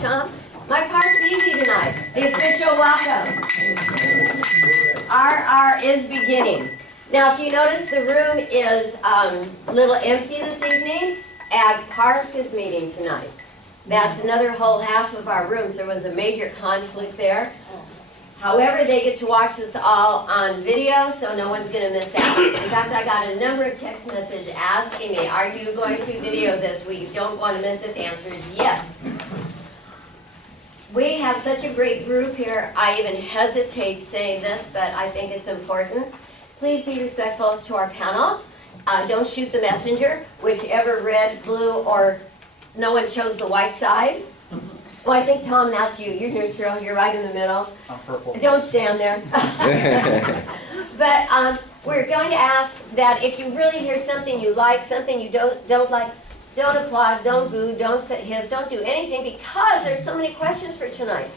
Tom. My part's easy tonight. The official welcome. RR is beginning. Now, if you notice, the room is a little empty this evening. Ag Park is meeting tonight. That's another whole half of our rooms. There was a major conflict there. However, they get to watch this all on video, so no one's going to miss out. In fact, I got a number of text messages asking me, are you going to video this? We don't want to miss it. The answer is yes. We have such a great group here. I even hesitate saying this, but I think it's important. Please be respectful to our panel. Don't shoot the messenger, whichever red, blue, or no one chose the white side. Well, I think, Tom, that's you. You're neutral. You're right in the middle. I'm purple. Don't stand there. But we're going to ask that if you really hear something you like, something you don't like, don't applaud, don't boo, don't say hiss, don't do anything, because there's so many questions for tonight.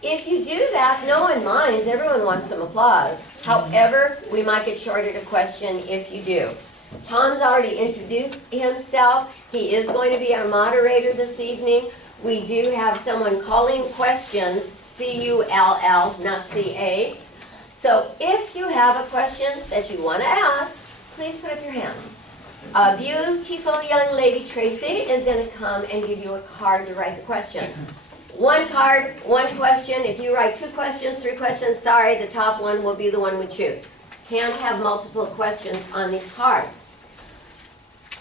If you do that, no one minds. Everyone wants some applause. However, we might get shorted a question if you do. Tom's already introduced himself. He is going to be our moderator this evening. We do have someone calling questions, C-U-L-L, not C-A. So if you have a question that you want to ask, please put up your hand. A beautiful young lady, Tracy, is going to come and give you a card to write the question. One card, one question. If you write 2 questions, 3 questions, sorry, the top one will be the one we choose. Can't have multiple questions on these cards.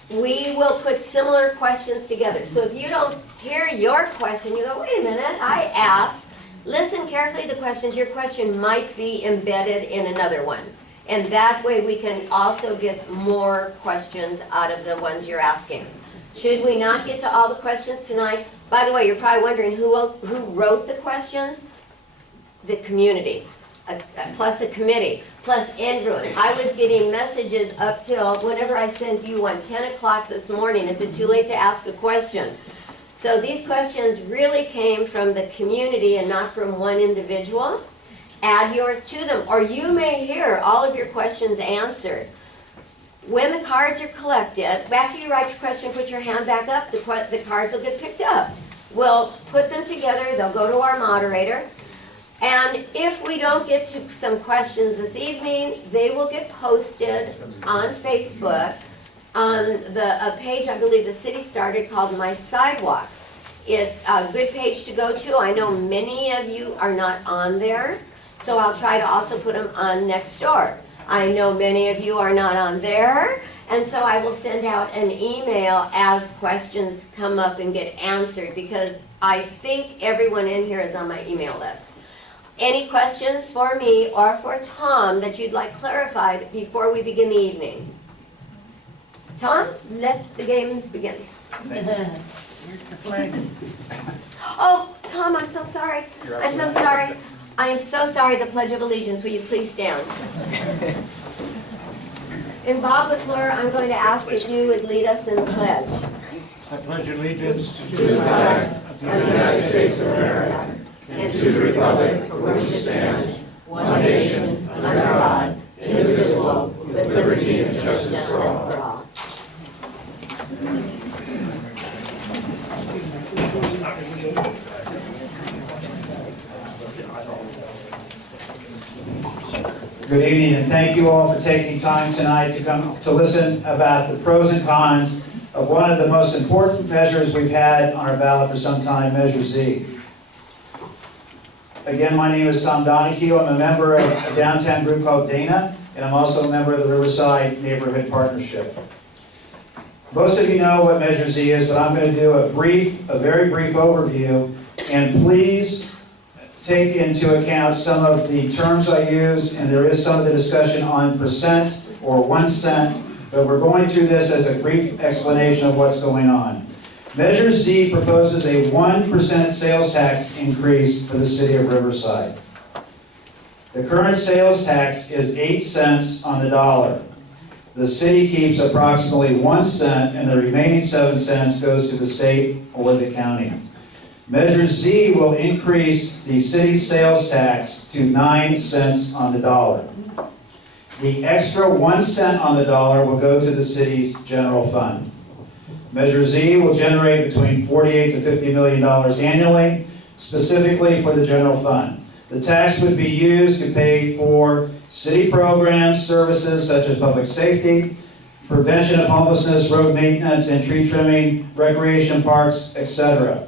We will put similar questions together. So if you don't hear your question, you go, wait a minute, I asked. Listen carefully to the questions. Your question might be embedded in another one. And that way we can also get more questions out of the ones you're asking. Should we not get to all the questions tonight? By the way, you're probably wondering who wrote the questions? The community, plus a committee, plus everyone. I was getting messages up till whenever I sent you one, 10 o'clock this morning. Is it too late to ask a question? So these questions really came from the community and not from one individual. Add yours to them, or you may hear all of your questions answered. When the cards are collected, after you write your question, put your hand back up, the cards will get picked up. We'll put them together, they'll go to our moderator. And if we don't get to some questions this evening, they will get posted on Facebook on a page I believe the city started called My Sidewalk. It's a good page to go to. I know many of you are not on there, so I'll try to also put them on next door. I know many of you are not on there, and so I will send out an email as questions come up and get answered, because I think everyone in here is on my email list. Any questions for me or for Tom that you'd like clarified before we begin the evening? Tom, let the games begin. Where's the flag? Oh, Tom, I'm so sorry. I'm so sorry. I am so sorry, the Pledge of Allegiance. Will you please stand? And Bob McClure, I'm going to ask if you would lead us in the pledge. I pledge allegiance to the flag of the United States of America and to the republic for which it stands, one nation, under God, indivisible, with liberty and justice for all. Good evening, and thank you all for taking time tonight to come to listen about the pros and cons of one of the most important measures we've had on our ballot for some time, Measure Z. Again, my name is Tom Donahue. I'm a member of a downtown group called Dana, and I'm also a member of the Riverside Neighborhood Partnership. Most of you know what Measure Z is, but I'm going to do a very brief overview, and please take into account some of the terms I use, and there is some of the discussion on percent or 1 cent, but we're going through this as a brief explanation of what's going on. Measure Z proposes a 1% sales tax increase for the city of Riverside. The current sales tax is 8 cents on the dollar. The city keeps approximately 1 cent, and the remaining 7 cents goes to the state or the county. Measure Z will increase the city's sales tax to 9 cents on the dollar. The extra 1 cent on the dollar will go to the city's general fund. Measure Z will generate between $48 to $50 million annually, specifically for the general fund. The tax would be used to pay for city programs, services such as public safety, prevention of homelessness, road maintenance, and tree trimming, recreation parks, etc.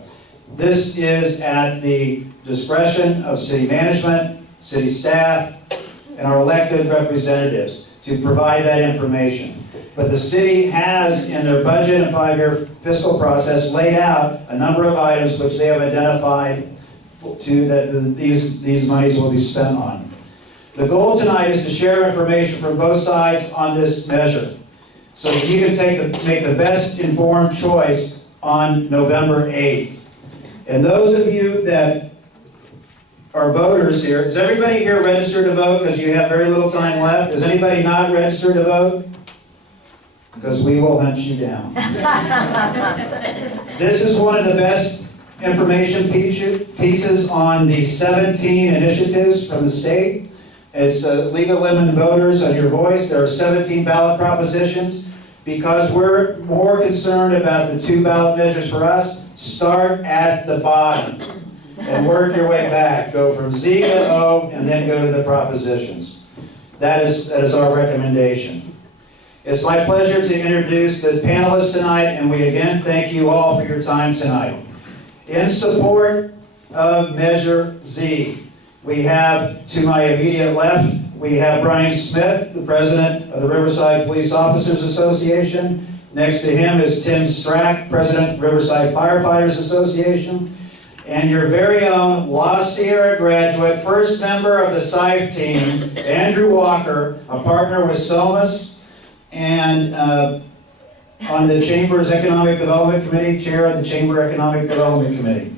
This is at the discretion of city management, city staff, and our elected representatives to provide that information. But the city has, in their budget and 5-year fiscal process, laid out a number of items which they have identified that these monies will be spent on. The goal tonight is to share information from both sides on this measure, so that you can make the best informed choice on November 8th. And those of you that are voters here, is everybody here registered to vote because you have very little time left? Is anybody not registered to vote? Because we will hunt you down. This is one of the best information pieces on the 17 initiatives from the state. It's League of Women Voters on Your Voice. There are 17 ballot propositions. Because we're more concerned about the 2 ballot measures for us, start at the bottom and work your way back. Go from Z to O and then go to the propositions. That is our recommendation. It's my pleasure to introduce the panelists tonight, and we again thank you all for your time tonight. In support of Measure Z, we have, to my immediate left, we have Brian Smith, the president of the Riverside Police Officers Association. Next to him is Tim Strack, president of Riverside Firefighters Association. And your very own La Sierra graduate, first member of the SIFE team, Andrew Walker, a partner with Somas, and on the Chamber's Economic Development Committee, chair of the Chamber Economic Development Committee.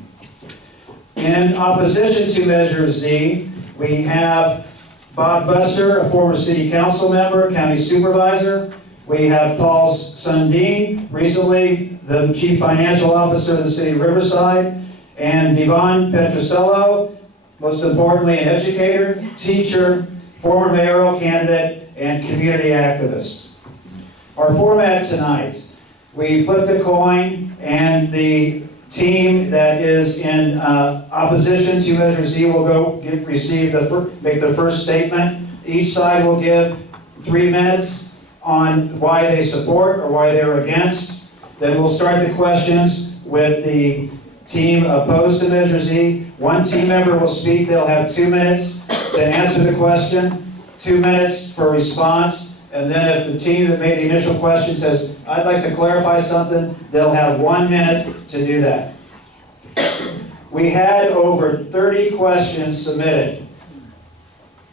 In opposition to Measure Z, we have Bob Buster, a former city council member, county supervisor. We have Paul Sundin, recently the chief financial officer of the city of Riverside, and Yvonne Petrosello, most importantly an educator, teacher, former mayoral candidate, and community activist. Our format tonight, we flipped a coin, and the team that is in opposition to Measure Z will make the first statement. Each side will give 3 minutes on why they support or why they're against. Then we'll start the questions with the team opposed to Measure Z. One team member will speak. They'll have 2 minutes to answer the question, 2 minutes for response. And then if the team that made the initial question says, I'd like to clarify something, they'll have 1 minute to do that. We had over 30 questions submitted.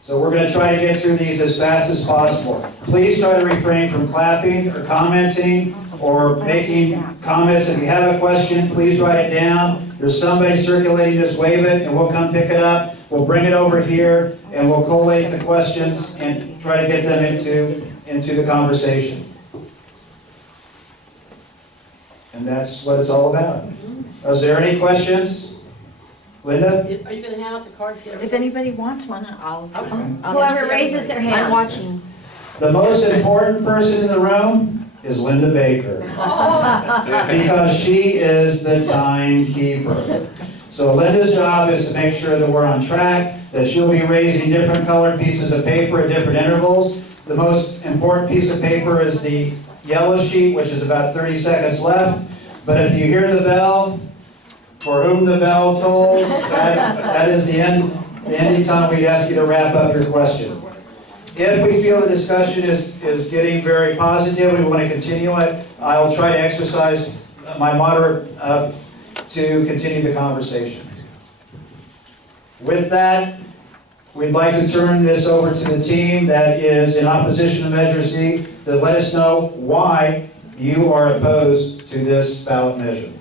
So we're going to try to get through these as fast as possible. Please try to refrain from clapping or commenting or making comments. If you have a question, please write it down. There's somebody circulating, just wave it and we'll come pick it up. We'll bring it over here and we'll collate the questions and try to get them into the conversation. And that's what it's all about. Is there any questions? Linda? Are you going to hand out the cards to If everybody? anybody wants one, I'll Whoever raises their hand. I'm watching. The most important person in the room is Linda Baker. Because she is the timekeeper. So Linda's job is to make sure that we're on track, that she'll be raising different colored pieces of paper at different intervals. The most important piece of paper is the yellow sheet, which is about 30 seconds left. But if you hear the bell, for whom the bell tolls, that is the ending time we ask you to wrap up your question. If we feel the discussion is getting very positive, we want to continue it, I'll try to exercise my moderate to continue the conversation. With that, we'd like to turn this over to the team that is in opposition to Measure Z to let us know why you are opposed to this ballot measure.